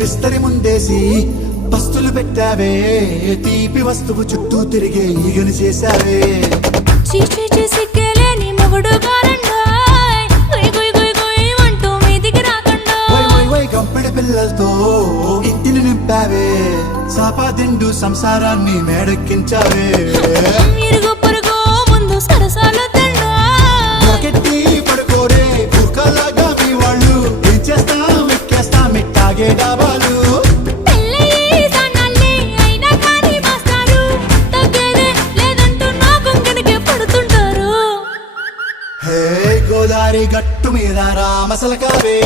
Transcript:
విస్తరి ముందేసి పస్తులు పెట్టావే, తీపి వస్తువు చుట్టూ తిరిగే ఈగను చేశావే. చీచీ చేసి కేలేని మొగుడు గారండాయ్, గుయ్ గుయ్ గుయ్ గుయ్ అంటూ మీదికి రాకండా. వై గంపెడి పిల్లలతో ఇంటిని నింపావే, సాపాదిండు సంసారాన్ని మేడెక్కించావే. ఇరుగు పొరుగు ముందు సరసాలు తండా, రాకెట్టి పడుకోరే కుక్కలాగా మీ వాళ్ళు, ఏం చేస్తాం ఎక్కేస్తాం మిట్టాగే డాబాలు. పెళ్ళయి సన్నాళ్ళే అయినా కానీ మాస్తారు, తగ్గేదే లేదంటూ నా కొంగనికే పడుతుంటారు. హే గోదారి గట్టు మీద రామసలకావే,